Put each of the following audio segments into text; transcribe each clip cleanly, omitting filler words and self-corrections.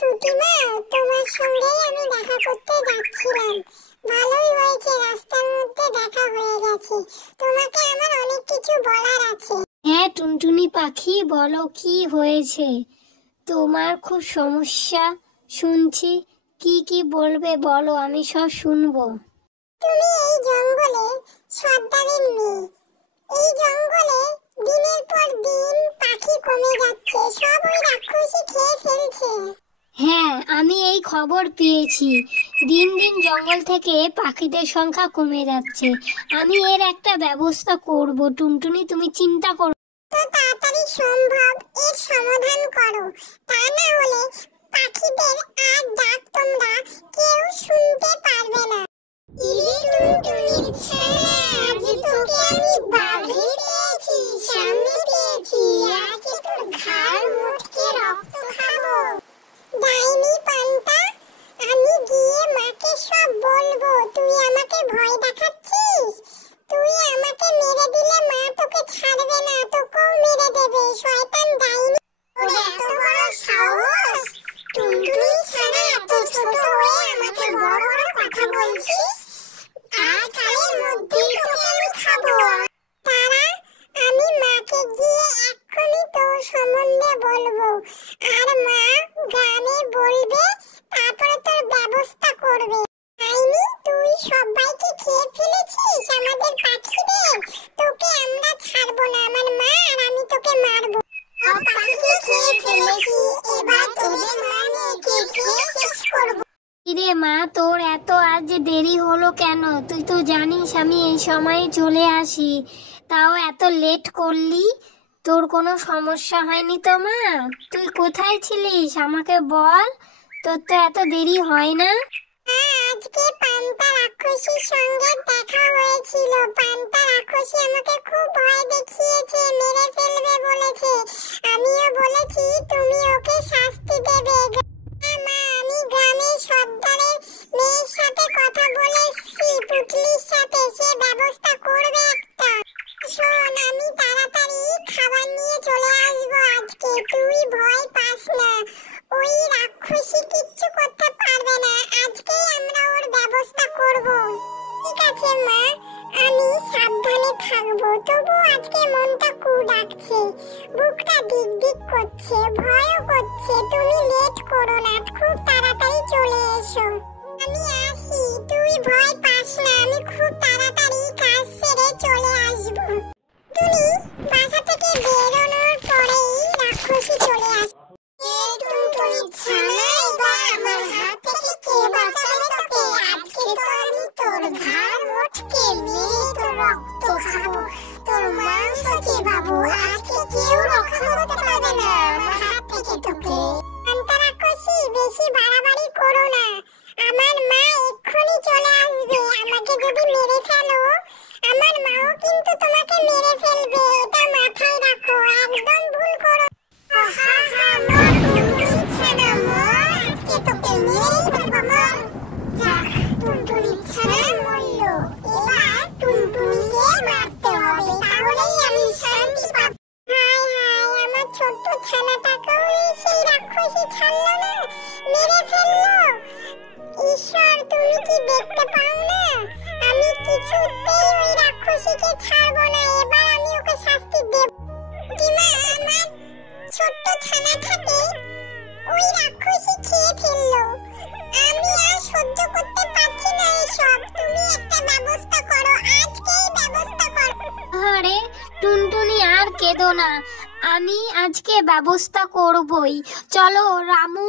পুটিমা, তোমার সঙ্গেই আমি দেখা করতে যাচ্ছিলাম। ভালোই হয়েছে, রাস্তার মধ্যে দেখা হয়ে গেছে। তোমাকে আমার অনেক কিছু বলার আছে। হ্যাঁ টুনটুনি পাখি, বলো কি হয়েছে? তোমার খুব সমস্যা শুনছি। কি বলবে বলো, আমি সব শুনবো। তুমি এই জঙ্গলে সর্দারের মেয়ে। এই জঙ্গলে দিনের পর দিন পাখি কমে যাচ্ছে, সব ওই রাক্ষসী খেয়ে ফেলছে। হ্যাঁ, আমি এই খবর পেয়েছি। দিন দিন জঙ্গল থেকে পাখিদের সংখ্যা কমে যাচ্ছে। আমি এর একটা ব্যবস্থা করব টুনটুনি, তুমি চিন্তা করো। তো তাড়াতাড়ি সম্ভব এর সমাধান করো, তা না হলে পাখিদের আর ডাক তোমরা কেউ শুনতে পারবে না। ইরে টুনটুনির ছেলে, আজ তোকে আমি বাঘে পেয়েছি, সামনে পেয়েছি। আজকে তোর ঘাড় মুটকে রক্ত খাবো। ডাইনি পান্তা, আমি গিয়ে মাকে সব বলবো তুই আমাকে ভয় দেখাচ্ছিস। তুই আমাকে মেরে দিলে মা তোকে ছাড়বে না, তোকেও মেরে দেবে। শয়তান ডাইনি, তোর এত বড় সাহস! টুনটুনি ছাড়া এত ছোট হয়ে আমাকে বড় বড় কথা বলছিস। আজ কালের মধ্যেই তোকে আমি খাবো। তারা, আমি মাকে গিয়ে এক্ষুনি তোর সম্বন্ধে বলবো, আর মা গ্রামে বলবে, তারপরে তোর ব্যবস্থা করবে। ডাইনি, তুই সবাইকে খেয়ে ফেলেছিস, আমাদের পাখিদের। তোকে আমরা ছাড়বো না, আমার মা আর আমি তোকে মারবো। সব পাখিকে খেয়ে ফেলেছি, এবার তোদের মা নিয়ে খেয়ে শেষ করবো। কিরে মা, তোর এত আজ দেরি হলো কেন? তুই তো জানিস আমি এই সময়ে চলে আসি, তাও এত লেট করলি। তোর কোনো সমস্যা হয়নি তো মা? তুই কোথায় ছিলিস আমাকে বল, তোর তো এত দেরি হয় না? আজকে পান্তা রাক্ষসীর সঙ্গে দেখা হয়েছিল। পান্তা রাক্ষসী আমাকে খুব ভয় দেখিয়েছে, মেরে ফেলবে বলেছে। আমিও বলেছি তুমি ওকে শাস্তি দেবে। মা, আমি গ্রামের সর্দারের মেয়ের সাথে কথা বলেছি, পুটলির সাথে, সে ব্যবস্থা করবে একটা। শোন, আমি তাড়াতাড়ি খাবার নিয়ে চলে আসবো আজকে, তুই ভয় পাস না। ওই রাক্ষসী কিচ্ছু করতে পারবে না, আজকেই আমরা ওর ব্যবস্থা করব। ঠিক আছে মা, আমি সাবধানে থাকবো। তবু আজকে মনটা কু ডাকছে, বুকটা দিক দিক করছে, ভয়ও করছে। তুমি লেট করো না, খুব তাড়াতাড়ি চলে এসো। আমি আসি, তুই ভয় পাস না, আমি খুব তাড়াতাড়ি কাজ সেরে চলে আসবো। তুমি বাসা থেকে বেরোনোর পরেই রাক্ষসী চলে আসে। টুনটুনি ছানা, এবার আমার হাত থেকে কে বাঁচাবে তোকে? আজকে তো আমি তোর ঘাড় মুটকে মেরে তোর রক্ত খাবো, তোর মাংস চেবাবো। আজকে কেউ রক্ষা করতে পারবে না আমার হাত থেকে তোকে। পান্তা রাক্ষসী, বেশি বাড়াবাড়ি করো না, আমার মা এক্ষুনি চলে আসবে। আমাকে যদি মেরে ফেলো, আমার মাও কিন্তু তোমাকে মেরে ফেলবে, এটা মাথায় রাখো, একদম ভুল করো। হা হা, মর টুনটুনি ছানা, মর, আজকে তোকে মেরেই ফেলবো, মর। যাক, টুনটুনি ছানা মরলো। এবার টুনটুনিকে মারতে হবে, তাহলেই আমি শান্তি পাবো। হায় হায়, আমার ছোট্ট ছানাটাকেও সেই রাক্ষসী ছাড়লো না, মেরে ফেললো। ঈশ্বর, তুমি কি দেখতে পাও না? আমি কিছুতেই ওই রাক্ষসীকে ছাড়বো না, এবার আমি ওকে শাস্তি দেব। কিমা, আমার ছোট্ট ছানাটাকে ওই রাক্ষসী খেয়ে ফেললো। আমি আর সহ্য করতে পারছি না এসব। তুমি একটা ব্যবস্থা করো, আজকেই ব্যবস্থা করো। আরে টুনটুনি, আর কেঁদো না, আমি আজকে ব্যবস্থা করবই। চলো রামু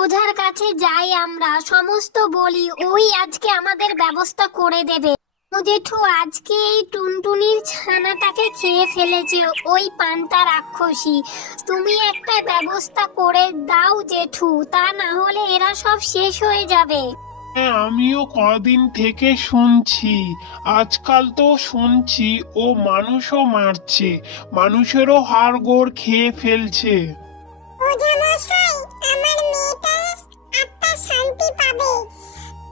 ওঝার কাছে যাই, আমরা সমস্ত বলি, ওই আজকে আমাদের ব্যবস্থা করে দেবে। জেঠু, আজকে এই টুনটুনির ছানাটাকে খেয়ে ফেলেছে ওই পান্তা রাক্ষসী। তুমি একটা ব্যবস্থা করে দাও জেঠু, তা না হলে এরা সব শেষ হয়ে যাবে। হ্যাঁ, আমিও কদিন থেকে শুনছি, আজকাল তো শুনছি ও মানুষও মারছে, মানুষেরও হাড়গোড় খেয়ে ফেলছে। ওঝা মশাই, আমার মেয়েটার আত্মা শান্তি পাবে।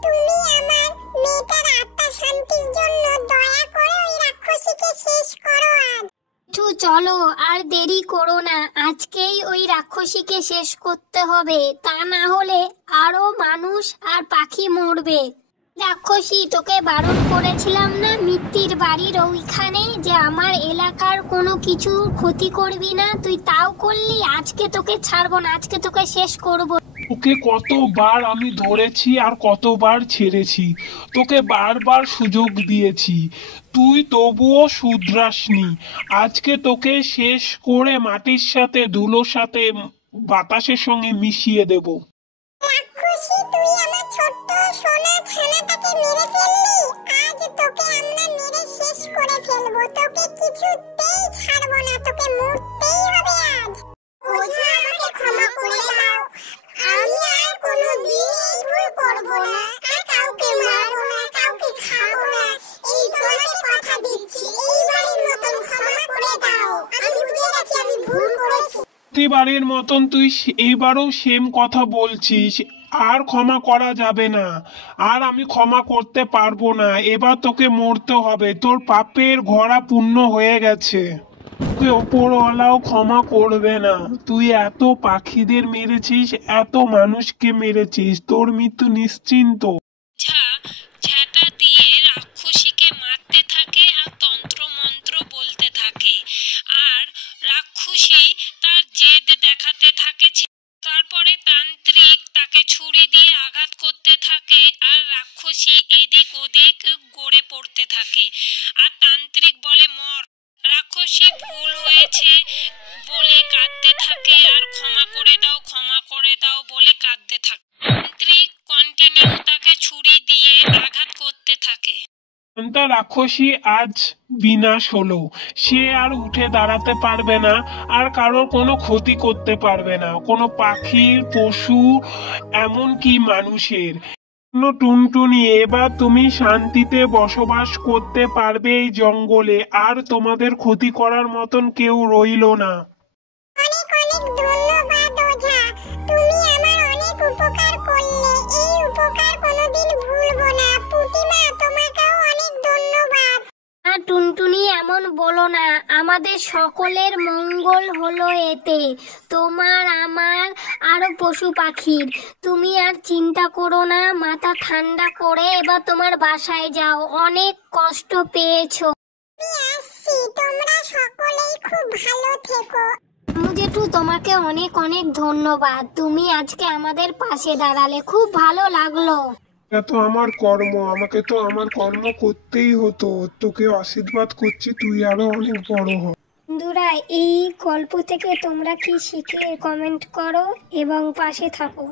তুমি আমার মেয়েটার আত্মা শান্তির জন্য দয়া করে ওই রাক্ষসীকে শেষ করো আজ। জেঠু চলো, আর দেরি করো না, আজকেই ওই রাক্ষসী রাক্ষসীকে শেষ করতে হবে, তা না হলে আরো মানুষ আর পাখি মরবে। রাক্ষসী, তোকে বারণ করেছিলাম না মিত্তির বাড়ির ওইখানে যে আমার এলাকার কোনো কিছু ক্ষতি করবি না, তুই তাও করলি। আজকে তোকে ছাড়বো না, আজকে তোকে শেষ করব। তোকে কতবার আমি ধরেছি আর কতবার ছেড়েছি, তোকে বারবার সুযোগ দিয়েছি, তুই তবুও শুধরাসনি। আজকে তোকে শেষ করে মাটির সাথে ধুলোর সাথে বাতাসের সঙ্গে মিশিয়ে দেব। রাক্ষসী, তুই আমার ছোট্ট সোনা ছানাটাকে মেরে ফেললি। আজ তোকে আমরা মেরে শেষ করে ফেলবো, তোকে কিছুতেই ছাড়বো না, তোকে মরতেই হবে আজ। ওঝা, আমাকে ক্ষমা করে দাও, আমি আর কোনোদিন এই ভুল করবো না, আর কাউকে মারবো না, কাউকে খাবো না, এই তোমাকে কথা দিচ্ছি। এইবারের মতন ক্ষমা করে দাও, আমি বুঝে গেছি আমি ভুল করেছি। প্রতিবারের মতন তুই এইবারও সেম কথা বলছিস, আর ক্ষমা করা যাবে না, আর আমি ক্ষমা করতে পারবো না। এবার তোকে মরতে হবে, তোর পাপের ঘোড়া পূর্ণ হয়ে গেছে, তোকে ওপরওয়ালাও ক্ষমা করবে না। তুই এত পাখিদের মেরেছিস, এত মানুষকে মেরেছিস, তোর মৃত্যু নিশ্চিন্ত। ঝাঁটা দিয়ে রাক্ষসীকে মারতে থাকে আর তন্ত্র মন্ত্র বলতে থাকে, আর রাক্ষসী তার জেদ দেখাতে থাকে। তারপরে তান্ত্রিক তাকে ছুরি দিয়ে আঘাত করতে থাকে, আর রাক্ষসী এদিক ওদিক গড়ে পড়তে থাকে, আর তান্ত্রিক বলে মর। রাক্ষসী ভুল হয়েছে বলে কাঁদতে থাকে, আর ক্ষমা করে দাও বলে কাঁদতে থাকে। তান্ত্রিক কন্টিনিউ তাকে ছুরি দিয়ে আঘাত করতে থাকে। রাক্ষসী আজ বিনাশ হলো, সে আর উঠে দাঁড়াতে পারবে না, আর কারোর কোনো ক্ষতি করতে পারবে না, কোনো পাখির, পশু, এমনকি মানুষের। টুনটুনি, এবার তুমি শান্তিতে বসবাস করতে পারবে এই জঙ্গলে, আর তোমাদের ক্ষতি করার মতন কেউ রইল না। অনেক অনেক ধন্যবাদ ওঝা, তুমি আমার অনেক উপকার করলে, এই উপকার কোনোদিন ভুলবো না। পুটিমা, তোমাকেও অনেক ধন্যবাদ। না টুনটুনি, এমন বলো না, আমাদের সকলের মঙ্গল হলো এতে, তোমার, আমার, আরো পশু পাখির। তুমি আর চিন্তা করো না, মাথা ঠান্ডা করে এবার তোমার বাসায় যাও, অনেক কষ্ট পেয়েছো। আমি আসছি, তোমরা সকলেই খুব ভালো থেকো। জেঠু, তোমাকে অনেক অনেক ধন্যবাদ, তুমি আজকে আমাদের পাশে দাঁড়ালে, খুব ভালো লাগলো। এটা তো আমার কর্ম, আমাকে তো আমার কর্ম করতেই হতো। তোকে আশীর্বাদ করছি, তুই আরো অনেক বড় হ। বন্ধুরা, এই গল্প থেকে তোমরা কি শিখলে কমেন্ট করো এবং পাশে থাকো।